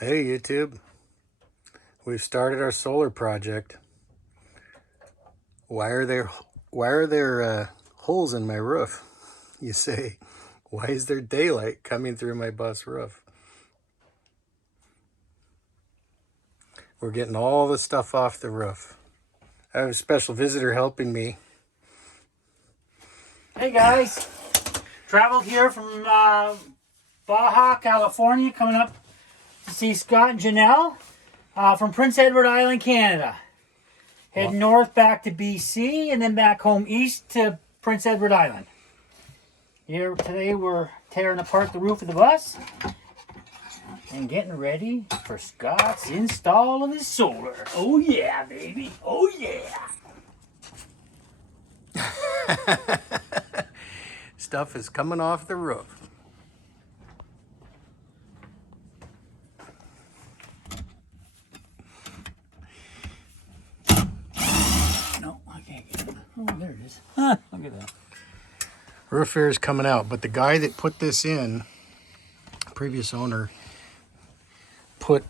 Hey YouTube, we've started our solar project. Why are there holes in my roof? You say, why is there daylight coming through my bus roof? We're getting all the stuff off the roof. I have a special visitor helping me. Hey guys, traveled here from Baja, California, coming up to see Scott and Janelle from Prince Edward Island, Canada. Heading north back to BC and then back home east to Prince Edward Island. Here today we're tearing apart the roof of the bus and getting ready for Scott's install of his solar. Oh yeah, baby. Oh yeah. Stuff is coming off the roof. No, I can't get it. Oh, there it is. Look at that. Roof air is coming out, but the guy that put this in, previous owner, put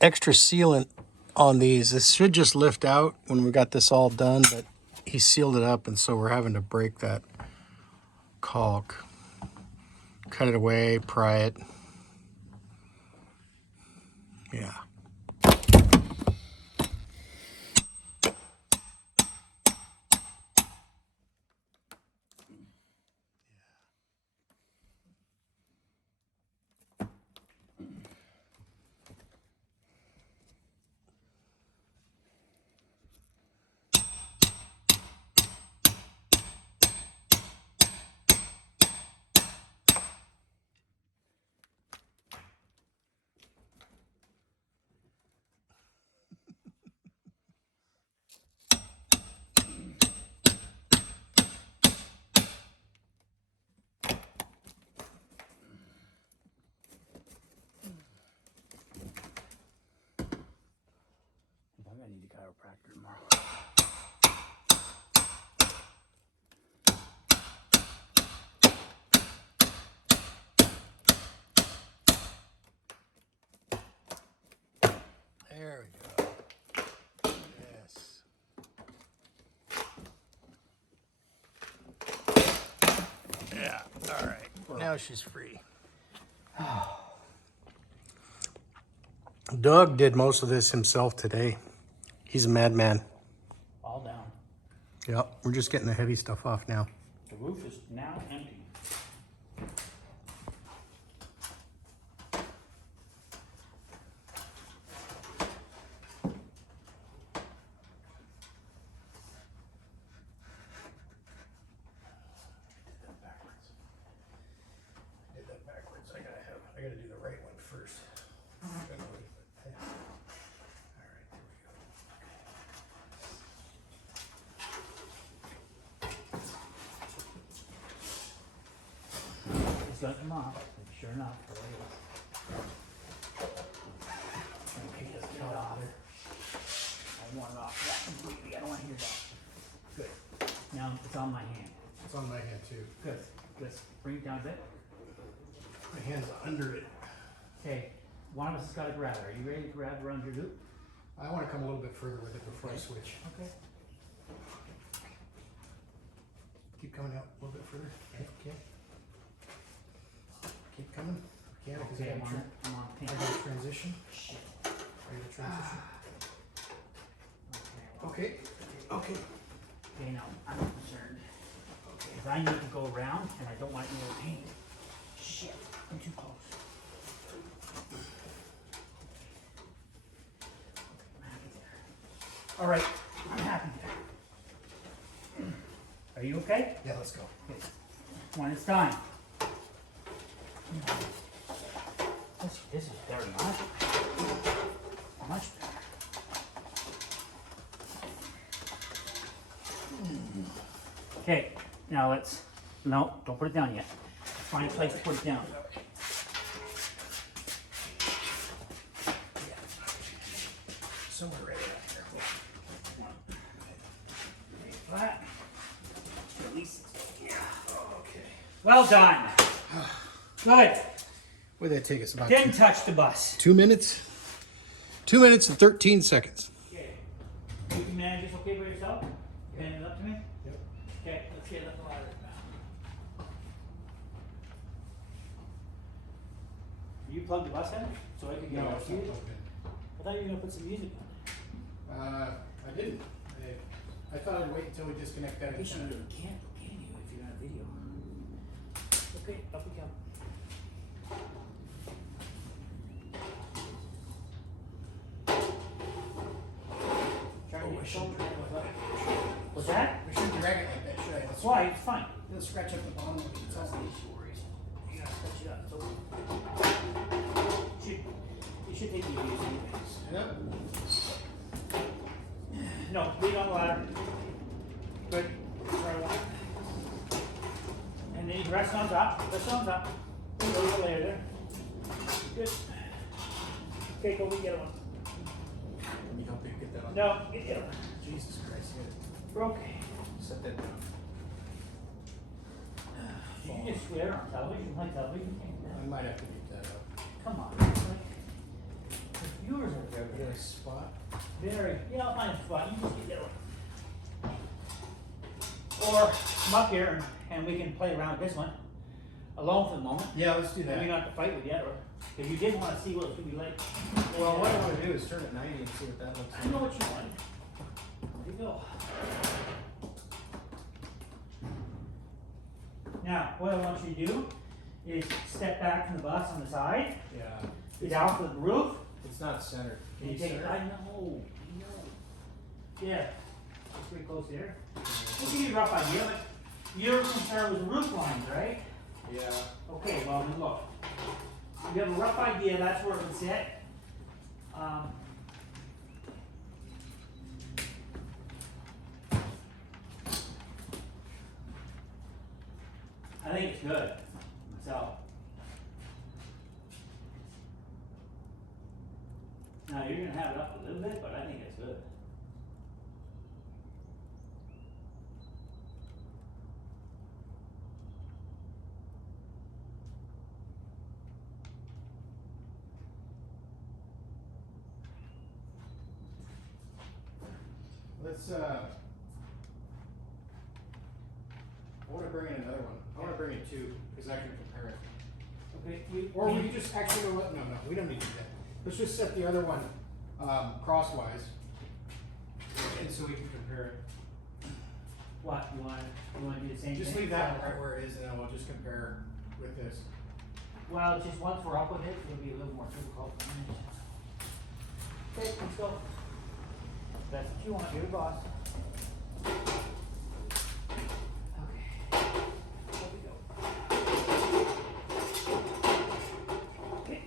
extra sealant on these. This should just lift out when we got this all done, but he sealed it up, and so we're having to break that caulk, cut it away, pry it. Yeah. I'm gonna need a chiropractor tomorrow. There we go. Yes. Yeah, all right. Now she's free. Doug did most of this himself today. He's a madman. All down. Yep, we're just getting the heavy stuff off now. The roof is now empty. I gotta do the right one first. All right, there we go. It's got them off. Sure enough, there it is. Okay, just get it off. I want it off that completely. I don't want to hear that. Good. Now it's on my hand. It's on my hand too. Good. Just bring it down a bit. My hand's under it. Okay. One of us has got to grab it. Are you ready to grab around your loop? I want to come a little bit further with it before I switch. Okay. Keep coming out a little bit further. Okay. Keep coming. Yeah, because Okay, I I'm on it. I'm on I pink. got a transition. Shit. Are you a transition? Okay. Okay. Okay, now I'm concerned. Because I need to go around and I don't want any more pain. Shit. I'm too close. I'm happy there. All right. I'm happy there. Are you okay? Yeah, let's go. Okay. When it's time. This is very much. Much better. Okay, now let's, no, don't put it down yet. Find a place to put it down. Somewhere right up there. Flat. Release it. Yeah. Okay. Well done. Good. What did that take us about? Didn't touch the bus. 2 minutes? 2 minutes and 13 seconds. Okay. You can manage this okay by yourself? Hand it up to me? Yep. Okay, let's get it up the ladder. You plugged the bus in so I could get No, it it's to not you? plugged in. I thought you were gonna put some music on. I didn't. I thought I'd wait until we disconnect that I guess you antenna. really can't, though, can you, if you're on a video? Okay, up we go. Try to Oh, get I your shouldn't shoulder. drag it like that. What's that? We shouldn't drag it like that, should I? That's why, it's fine. It'll scratch up the bottom of it. It's That's all the issue, worries. You gotta touch it up. So you should take the easy things. Yep. No, leave it on the ladder. Good. Right one. And then you rest on top. Rest on top. Go the layer there. Good. Okay, go get one. Let me help you get that on. No, get the other one. Jesus Christ, yeah. Okay. Set that down. You can just swear on television, like television. I might have to beat that up. Come on. Like, the viewers are very, Is there a spot? very. Yeah, I'll find a spot. You just get the other one. Or come up here and we can play around with this one alone for the moment. Yeah, let's do And we that. don't have to fight with the other. Because you did want to see what it's going to be like. Well, what I want to do is turn it 90 and see what that looks I like. know what you want. There you go. Now, what I want you to do is step back from the bus on the side, Yeah. get off the roof, It's not centered. Can and you you take. center I it? know. Yeah, it's pretty close there. We'll give you a rough idea, but your concern was roof lines, right? Yeah. Okay, well, then look. You have a rough idea, that's where it would sit. I think it's good, so. Now, you're gonna have it up a little bit, but I think it's good. Let's, I want to bring in another one. I want to bring in two, because I can compare it. Okay, Or we just actually, no, we don't need to do that. Let's just set the other one, crosswise. And so we can compare it. what, you wanna do the same thing? Just leave that right where it is, and then we'll just compare with this. Well, just once we're up with it, it'll be a little more difficult. Okay, let's go. That's what you want, you're the boss. Okay. Here we go. Okay.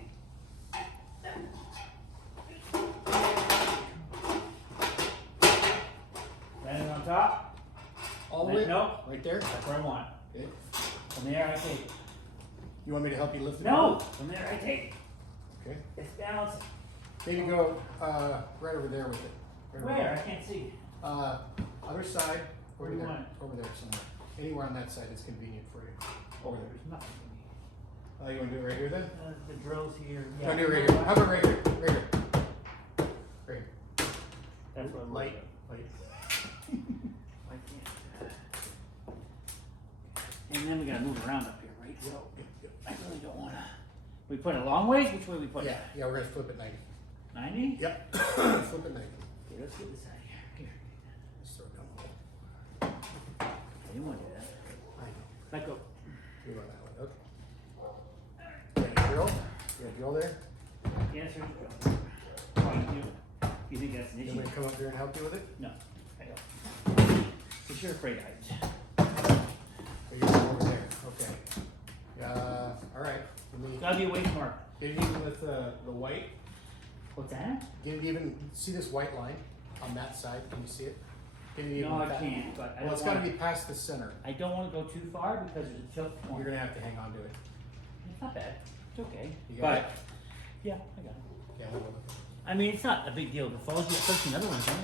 Land it on top. All the Wait, way? no. Right there? That's what I want. Okay. From there I take it. You want me to help you lift it? No, up? from there I take it. Okay. It's balancing. Maybe go, right over there with it. Right over Where? there. I can't see. Other side, Where over do you there, want over there somewhere. Anywhere on that side is convenient for you. Over there. There's nothing. Oh, you wanna do it right here then? The drills here. You wanna do it right here? How about right here? Right here. Right here. That's what Light, light. I can't. And then we gotta move around up here, right? So I really don't wanna. We put it a long ways. Which way we put it? Yeah, we're gonna flip it 90. 90. Yep. Flip it 90. Okay, let's get this out of here. Here. Just throw it down the hole. I didn't want to do that. I know. Let go. You run that one, okay. Got a drill? You got a drill there? Yes, there's a drill. You think that's an You issue? want me to come up here and help you with it? No. I don't. Because you're afraid of heights. Or you're over there? Okay. All right. Let me Gotta be a weight mark. get it even with the white. What's that? Get it even, see this white line on that side? Can you see it? Get it even No, with I that. can't. But I Well, it's don't gotta want. be past the center. I don't want to go too far because there's a tilt You're point. gonna have to hang on to it. It's not bad. It's okay. You got But yeah, I got it. Yeah, we'll look. I mean, it's not a big deal. The falls, you got 13 other ones, don't you?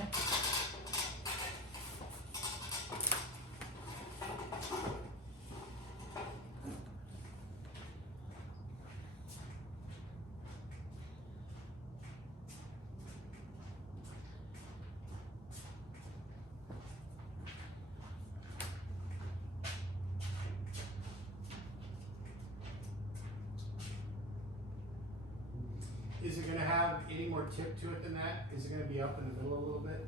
is it gonna have any more tip to it than that? Is it gonna be up in the middle a little bit?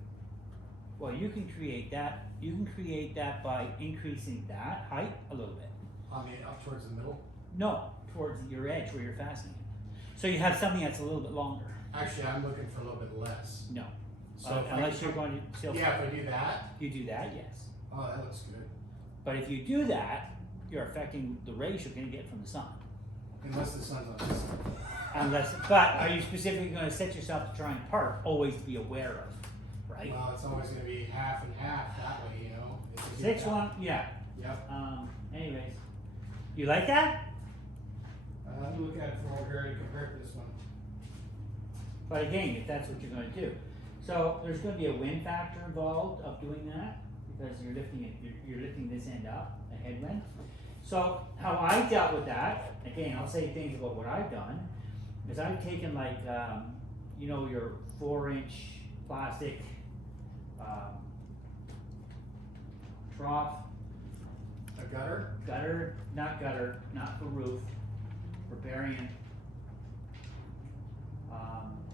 Well, you can create that. You can create that by increasing that height a little bit. On the, up towards the middle? No, towards your edge where you're fastening it. So you have something that's a little bit longer. Actually, I'm looking for a little bit less. No. So if Unless you're going to still. Yeah, if I do that. You do that, yes. Oh, that looks good. But if you do that, you're affecting the rays you're going to get from the sun. Unless the sun's on this side. But are you specifically going to set yourself to try and park? Always to be aware of, right? Well, it's always going to be half and half that way, you know. It's 6-1, yeah. Yep. Anyways, you like that? Let me look at it from over here and compare it to this one. But again, if that's what you're going to do, so there's going to be a wind factor involved of doing that because you're lifting it. You're lifting this end up, a headwind. So how I dealt with that, again, I'll say things about what I've done, is I've taken like, you know, your 4-inch plastic trough. A gutter? Gutter, not for roof, for burying,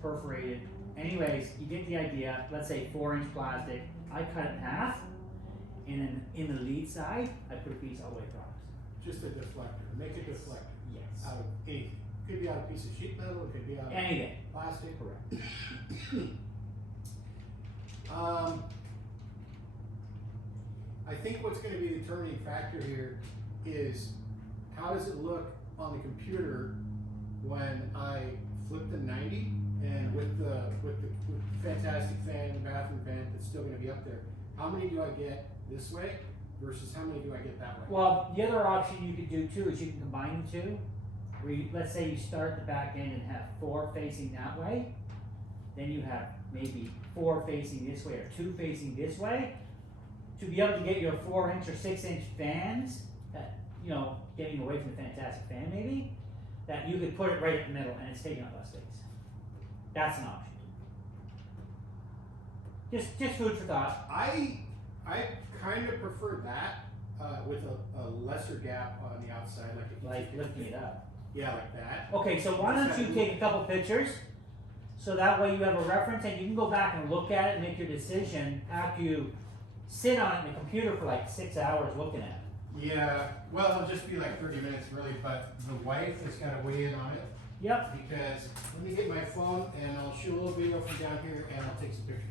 perforated. Anyways, you get the idea. Let's say 4-inch plastic. I cut it in half, and then in the lead side, I put a piece all the way across. Just a deflector. Make a deflector. Yes. Out of anything. Could be out of a piece of sheet metal. It could be out of Anything. plastic. Correct. I think what's going to be the determining factor here is how does it look on the computer when I flip the 90 and with the fantastic fan, bathroom vent that's still going to be up there. How many do I get this way versus how many do I get that way? Well, the other option you could do too is you can combine the two. Where you, let's say you start the back end and have 4 facing that way, then you have maybe 4 facing this way or 2 facing this way. To be able to get your 4-inch or 6-inch fans, that, you know, getting away from the fantastic fan maybe, that you could put it right in the middle and it's taking up less space. That's an option. Just food for thought. I kind of prefer that with a lesser gap on the outside, Like lifting it up. Yeah, like that. Okay, so why don't you take a couple pictures, so that way you have a reference and you can go back and look at it and make your decision after you sit on it in the computer for like 6 hours looking at it. Yeah, well, it'll just be like 30 minutes really, but the wife has got to weigh in on it. Yep. Because let me get my phone and I'll shoot a little video from down here and I'll take some pictures.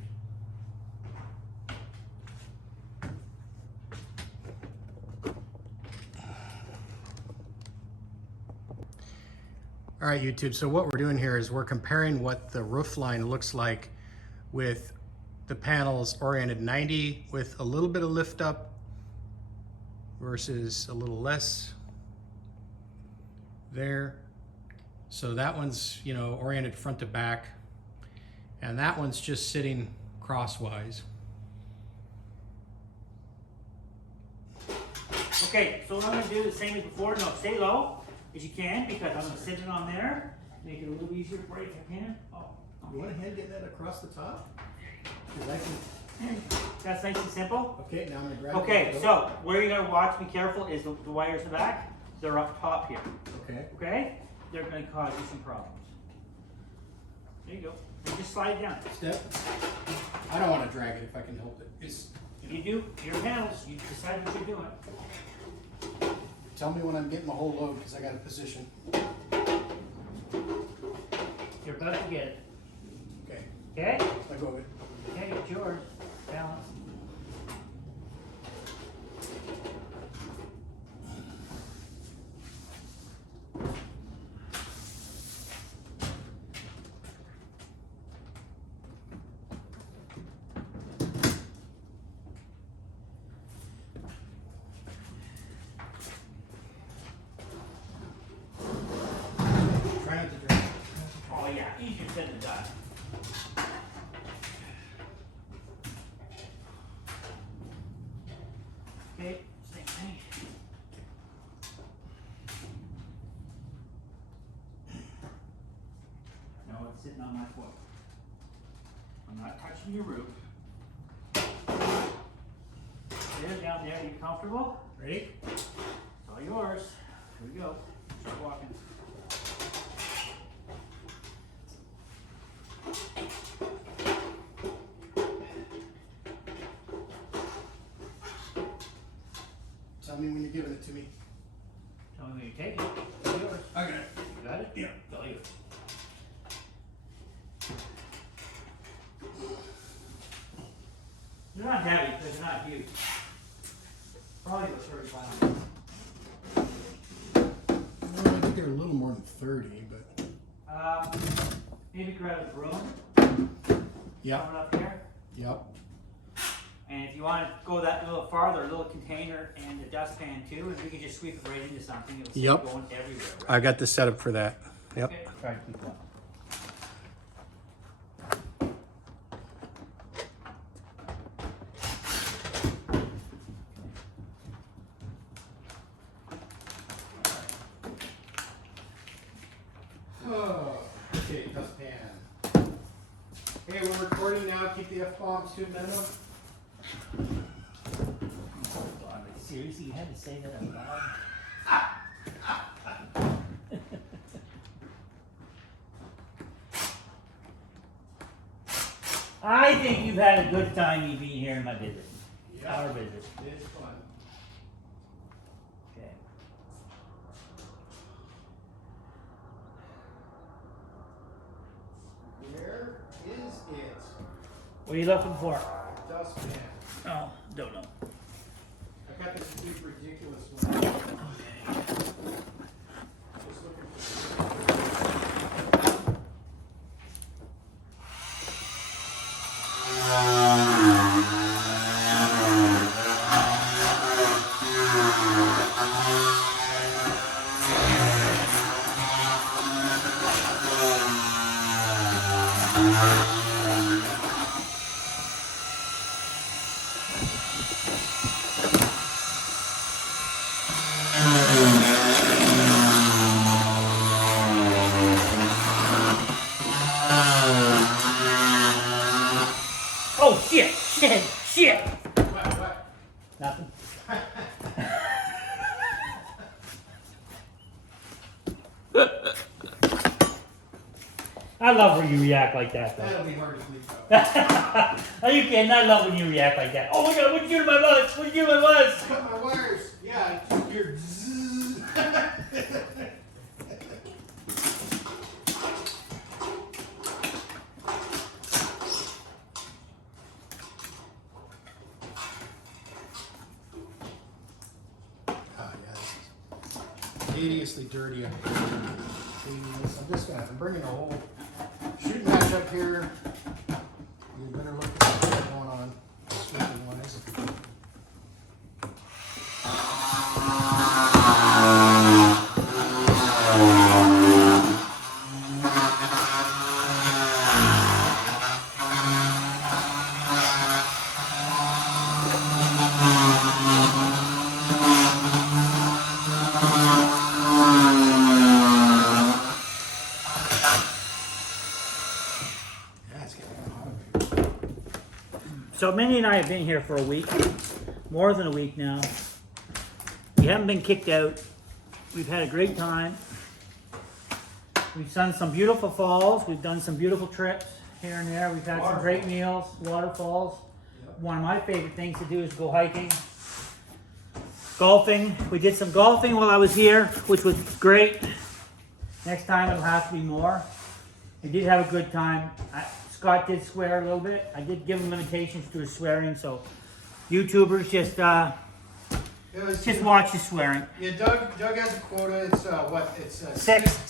All right, YouTube, so what we're doing here is we're comparing what the roof line looks like with the panels oriented 90 with a little bit of lift up versus a little less there. So that one's, you know, oriented front to back, and that one's just sitting crosswise. Okay, so what I'm going to do the same as before. No, stay low as you can because I'm going to sit it on there. Make it a little easier for you if I can. Oh, You want to hand get that across the top? 'Cause I can... That's nice and simple. Okay, now I'm going to grab Okay, it. so where you got to watch, be careful, is the wires in the back. They're up top here. Okay. Okay? They're going to cause you some problems. There you go. And just slide it down. Step. I don't want to drag it if I can help it. It's, You do your panels. You decide what you're doing. tell me when I'm getting my whole load because I got a position. You're about to get it. Okay. Okay? Let go of it. Okay, it's yours. Balance. Try not to drag it. Oh yeah, easier said than done. Okay, same thing. No, it's sitting on my foot. I'm not touching your roof. There, down there, you comfortable? Ready? It's all yours. Here we go. Start walking. giving it to me. Tell me when you take it. It's yours. I got it. You got it? Yeah. It's all yours. They're not heavy, but they're not huge. Probably about 30 pounds. Well, I think they're a little more than 30, but. Maybe grab a broom. Yep. Coming up here. Yep. And if you want to go that little farther, a little container and a dustpan too, and we can just sweep it right into something. It'll save Yep. going everywhere. Right? I got the setup for that. Yep. Okay. Try to keep that. Oh, okay, dustpan. Hey, we're recording now. Keep the F-bombs to a minimum. Oh God, seriously, you had to say that out loud? I think you've had a good time you being here in my visit. Yeah. Our visit. It's fun. Okay. Where is it? What are you looking for? Dustpan. Oh, don't know. I got this big ridiculous one. Just looking for. Oh shit! Shit! What? Nothing. I love when you react like that, though. That'll be hard to sleep though. Are you kidding? I love when you react like that. Oh my God! What'd you do to my buzz? What'd you do to my buzz? Cut my wires. Yeah, you're. Hideously dirty. I'm I'm bringing a whole shooting match up here. You better look at what's going on sweeping wise. So Minnie and I have been here for a week, more than a week now. We haven't been kicked out. We've had a great time. We've done some beautiful falls. We've done some beautiful trips here and there. We've had some great meals, waterfalls. Yep. One of my favorite things to do is go hiking. Golfing. We did some golfing while I was here, which was great. Next time it'll have to be more. We did have a good time. Scott did swear a little bit. I did give him limitations to his swearing, so YouTubers just watch his swearing. Yeah, Doug has a quota. It's what? It's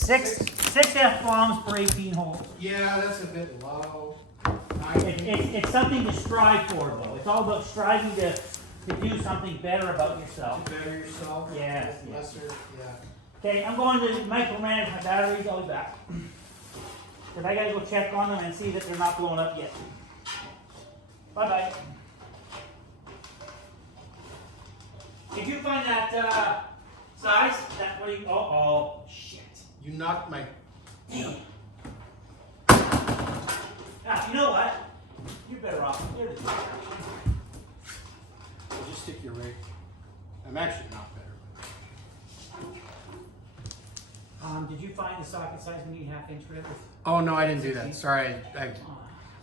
Six F-bombs per 18 holes. Yeah, that's a bit low. It's something to strive for, though. It's all about striving to do something better about yourself. Better yourself. Yes. Lesser. Yeah. Okay, I'm going to micromanage my batteries. I'll be back. Because I gotta go check on them and see that they're not blowing up yet. Bye-bye. Did you find that size? What do you? Oh, shit. You knocked my. Damn. Ah, you know what? You're better off. Here it is. I'll just stick your rig. I'm actually not better. Did you find the socket size we need 1/2 inch rib? Oh no, I didn't do that. Sorry,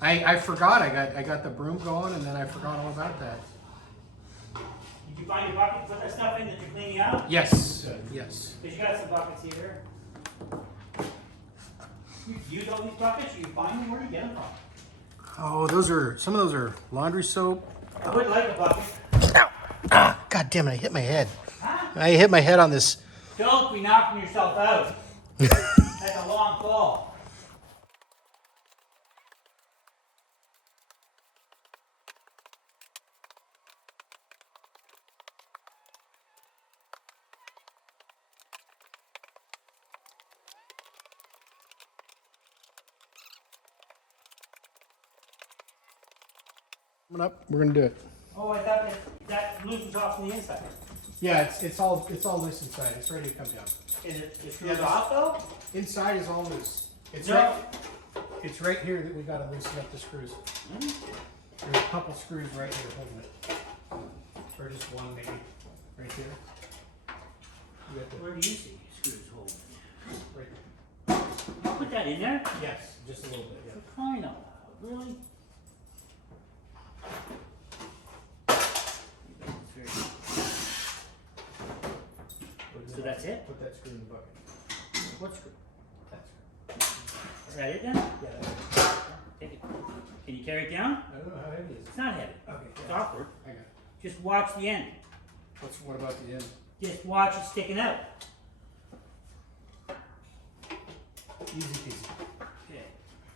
I forgot. I got the broom going, and then I forgot all about that. You You find your bucket, put that stuff in that you're cleaning out? Yes. Yes. Because you got some buckets here. You use all these buckets, you find them, where do you get them from? Oh, some of those are laundry soap. I would like a bucket. Ow! Ah, God damn it! I hit my head. I hit my head on this. Don't be knocking yourself out. That's a long fall. Coming up, we're gonna do it. Oh, I thought that loosens off from the inside. Yeah, it's all loose inside. It's ready to come down. Is it screwed off though? Inside is all loose. It's No. It's right here that we gotta loosen up the screws. There's a couple screws right here holding it, or just one maybe, right here. You got Where do you see screws holding? right here. You put that in there? Yes, just a little bit. Yeah. For crying out loud, really? So that's it? Put that screw in the bucket. What screw? That screw. Is that it then? Yeah, that's it. Take it. Can you carry it down? I don't know how heavy it is. It's not heavy. Okay, It's yeah. awkward. I got it. Just watch the end. What about the end? Just watch it sticking out. Easy peasy. Okay.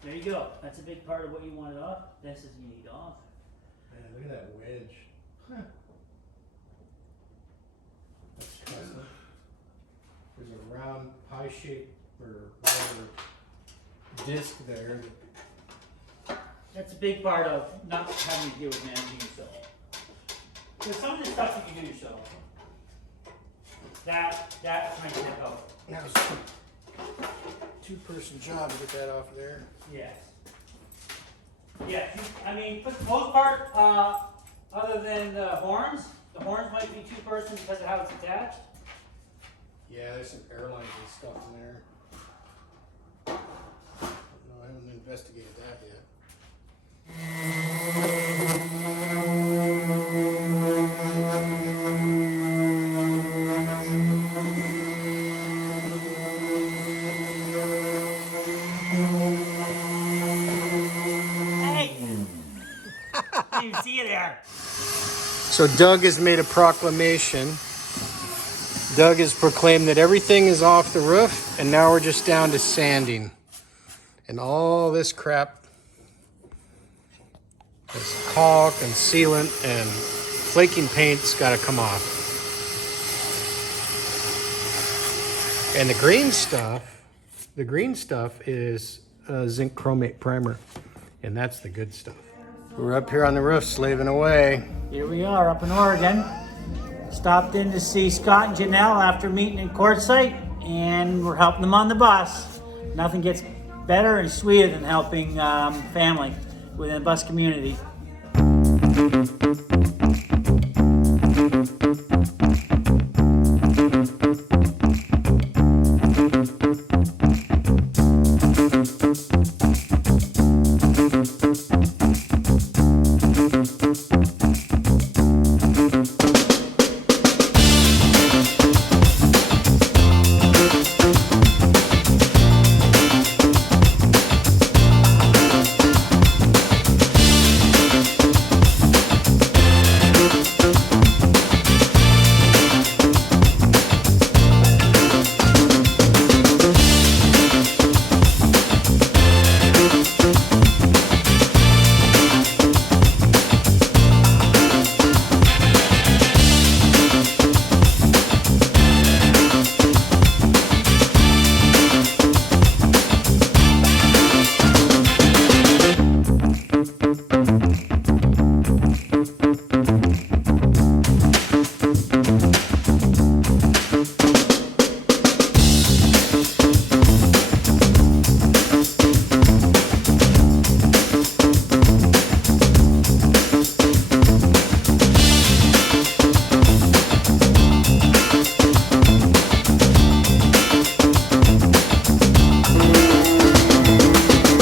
There you go. That's a big part of what you wanted off. This is you need off. Man, look at that wedge. Huh. That's custom. There's a round pie-shaped or whatever disc there. That's a big part of not having to deal with managing yourself. There's some of the stuff you can do yourself. That's my step out. That was a two-person job to get that off of there. Yes. Yeah, I mean, for the most part, other than the horns might be two-person because of how it's attached. Yeah, there's some airlines and stuff in there. No, I haven't investigated that yet. Hey! Didn't even see you there. So Doug has made a proclamation. Doug has proclaimed that everything is off the roof, and now we're just down to sanding. And all this crap, this caulk and sealant and flaking paint's got to come off. And the green stuff is zinc chromate primer, and that's the good stuff. We're up here on the roof slaving away. Here we are up in Oregon. Stopped in to see Scott and Janelle after meeting in Quartzsite, and we're helping them on the bus. Nothing gets better and sweeter than helping family within the bus community.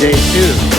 Day 2.